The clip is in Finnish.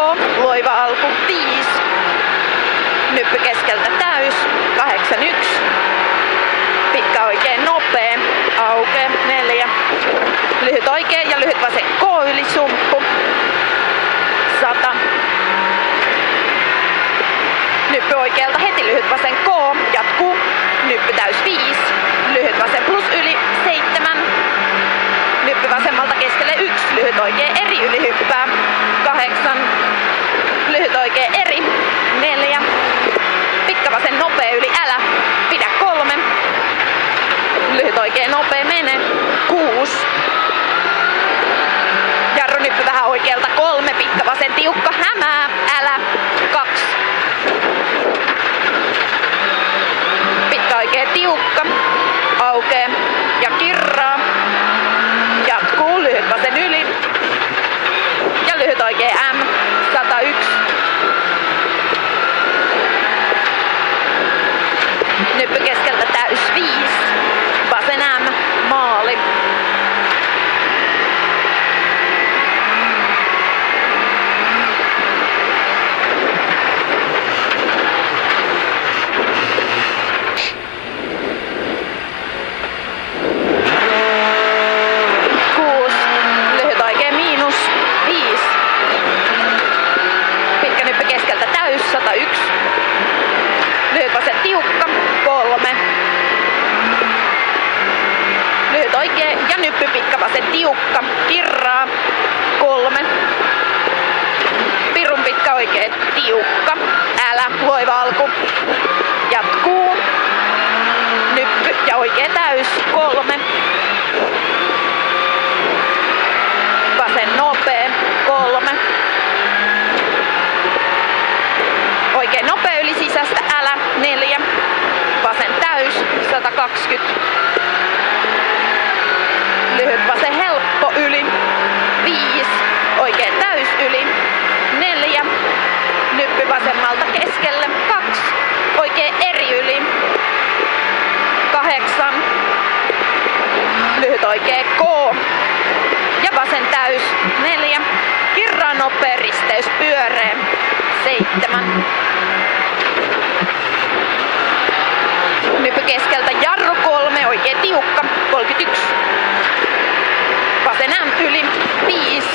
K, loiva alku 5. Nyppy keskeltä täys 81. Pitkä oikein nopea, aukee 4. Lyhyt oikein ja lyhyt vasen K yli sumppu 100. Nyppy oikealta heti lyhyt vasen K, jatkuu. Nyppy täys 5. Lyhyt vasen plus yli 7. Nyppy vasemmalta keskelle 1. Lyhyt oikein eri yli hyppää 8. Lyhyt oikein eri 4. Pitkä vasen nopea yli älä. Pidä 3. Lyhyt oikein nopea mene 6. Jarru nyppy vähän oikealta 3. Pitkä vasen tiukka hämää älä 2. Pitkä oikein tiukka aukee ja kirraa. Jatkuu lyhyt vasen yli ja lyhyt oikein M 101. Nyppy keskeltä täys 5. Vasen M maali. Keskeltä täys 101. Lyhyt vasen tiukka 3. Lyhyt oikein ja nyppy pitkä vasen tiukka kirraa 3. Pirun pitkä oikein tiukka älä loiva alku jatkuu. Nyppy ja oikein täys 3. Vasen nopea 3. Oikein nopea yli sisästä älä 4. Vasen täys 120. Lyhyt vasen helppo yli 5. Oikein täys yli 4. Nyppy vasemmalta keskelle 2. Oikein eri yli 8. Lyhyt oikein K. Ja vasen täys 4. Kirraa nopea risteys pyöreä 7. Nyppy keskeltä jarru 3, oikein tiukka 31. Vasen M yli 5.